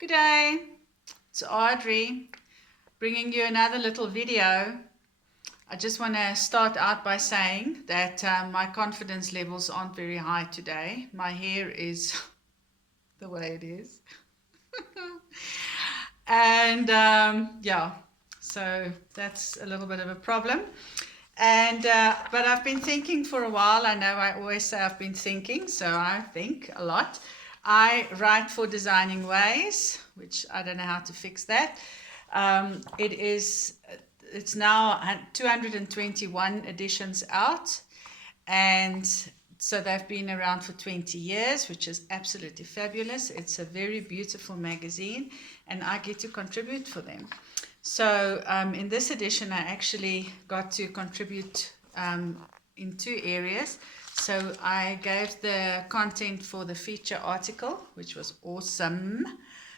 Good day, it's Audrey bringing you another little video. I just want to start out by saying that my confidence levels aren't very high today. My hair is the way it is. And yeah, so that's a little bit of a problem. And but I've been thinking for a while. I know I always say I've been thinking, so I think a lot. I write for Designing Ways, which I don't know how to fix that. It's now 221 editions out, and so they've been around for 20 years, which is absolutely fabulous. It's a very beautiful magazine, and I get to contribute for them. So in this edition, I actually got to contribute in two areas. So I gave the content for the feature article, which was awesome.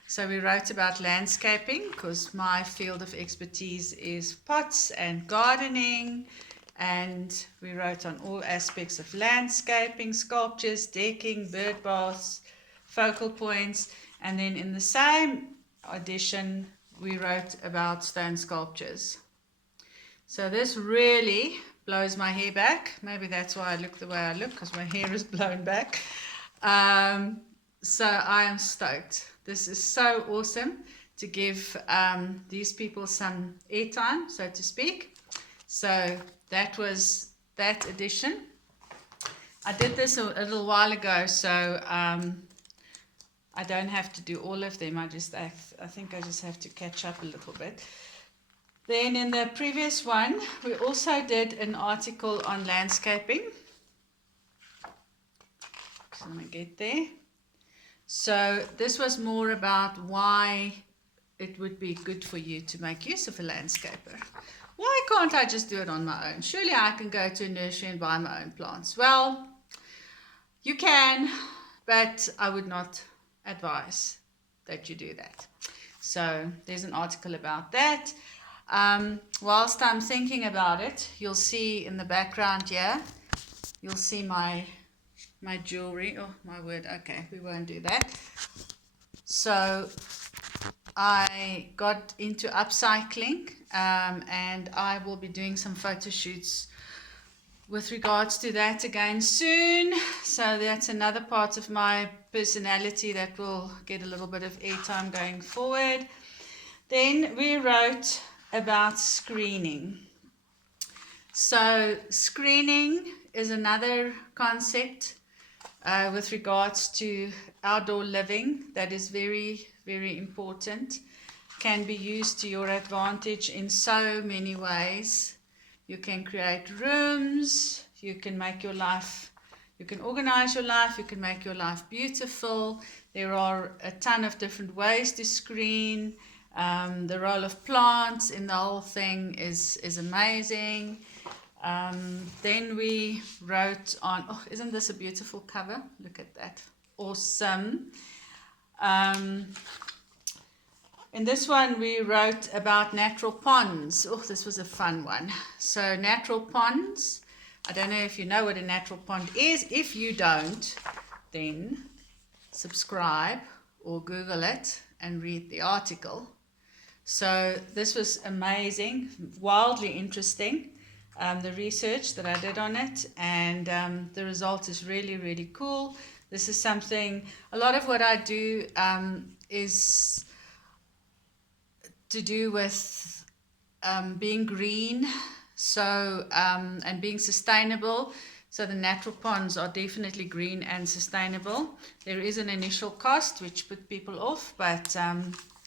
So we wrote about landscaping because my field of expertise is pots and gardening. And we wrote on all aspects of landscaping, sculptures, decking, bird baths, focal points. And then in the same edition, we wrote about stone sculptures. So this really blows my hair back. Maybe that's why I look the way I look, because my hair is blown back. So I am stoked. This is so awesome to give these people some airtime, so to speak. So that was that edition. I did this a little while ago, so I don't have to do all of them. I think I just have to catch up a little bit. Then in the previous one, we also did an article on landscaping. So I'm going to get there. So this was more about why it would be good for you to make use of a landscaper. Why can't I just do it on my own? Surely I can go to a nursery and buy my own plants. Well, you can, but I would not advise that you do that. So there's an article about that. Whilst I'm thinking about it, you'll see in the background here, you'll see my jewelry. Oh my word, okay, we won't do that. So I got into upcycling, and I will be doing some photo shoots with regards to that again soon. So that's another part of my personality that will get a little bit of airtime going forward. Then we wrote about screening. So screening is another concept with regards to outdoor living that is very, very important. Can be used to your advantage in so many ways. You can create rooms, you can make your life, you can organize your life, you can make your life beautiful. There are a ton of different ways to screen. The role of plants in the whole thing is amazing. Then we wrote on, oh, isn't this a beautiful cover? Look at that. Awesome. In this one, we wrote about natural ponds. Oh, this was a fun one. So natural ponds, I don't know if you know what a natural pond is. If you don't, then subscribe or Google it and read the article. So this was amazing, wildly interesting, the research that I did on it, and the result is really, really cool. This is something, a lot of what I do is to do with being green, so and being sustainable. So the natural ponds are definitely green and sustainable. There is an initial cost which put people off, but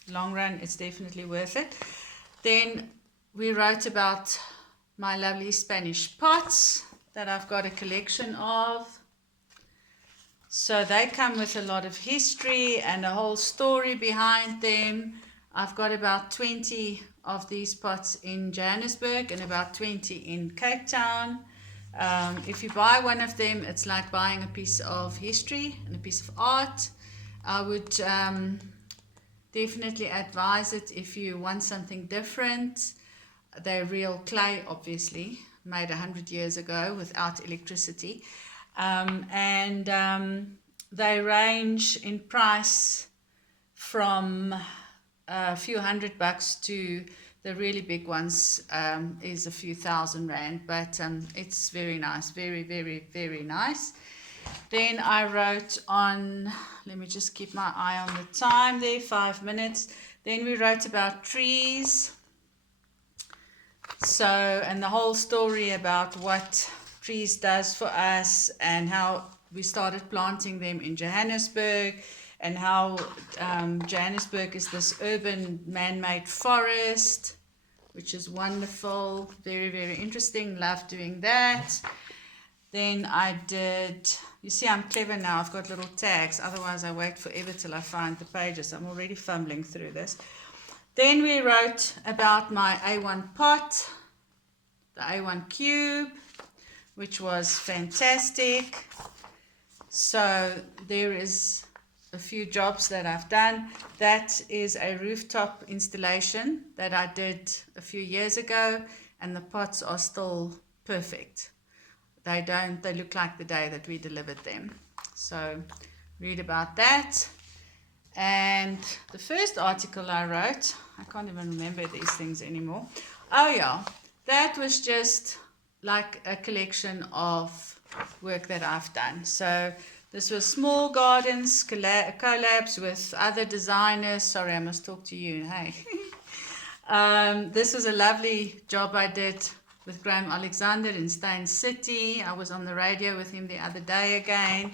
long run it's definitely worth it. Then we wrote about my lovely Spanish pots that I've got a collection of. So they come with a lot of history and a whole story behind them. I've got about 20 of these pots in Johannesburg and about 20 in Cape Town. If you buy one of them, it's like buying a piece of history and a piece of art. I would definitely advise it if you want something different. They're real clay, obviously, made 100 years ago without electricity. They range in price from a few $100 to the really big ones is a few $1,000, but it's very nice, very, very, very nice. Then I wrote on, let me just keep my eye on the time there, 5 minutes. Then we wrote about trees. So, and the whole story about what trees does for us and how we started planting them in Johannesburg and how Johannesburg is this urban man-made forest, which is wonderful, very, very interesting, love doing that. Then I did, you see I'm clever now, I've got little tags, otherwise I wait forever till I find the pages. I'm already fumbling through this. Then we wrote about my A1 pot, the A1 cube, which was fantastic. So there is a few jobs that I've done. That is a rooftop installation that I did a few years ago, and the pots are still perfect. They look like the day that we delivered them. So read about that. And the first article I wrote, I can't even remember these things anymore. Oh yeah, that was just like a collection of work that I've done. So this was small gardens, collabs with other designers. Sorry, I must talk to you. Hey. This was a lovely job I did with Graham Alexander in Steyn City. I was on the radio with him the other day again.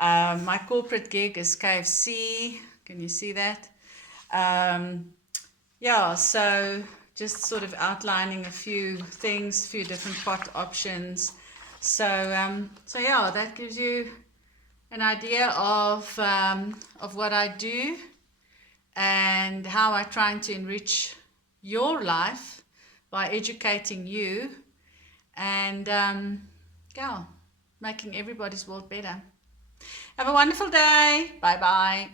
My corporate gig is KFC. Can you see that? Yeah, so just sort of outlining a few things, a few different pot options. So yeah, that gives you an idea of what I do and how I try to enrich your life by educating you and yeah, making everybody's world better. Have a wonderful day. Bye bye.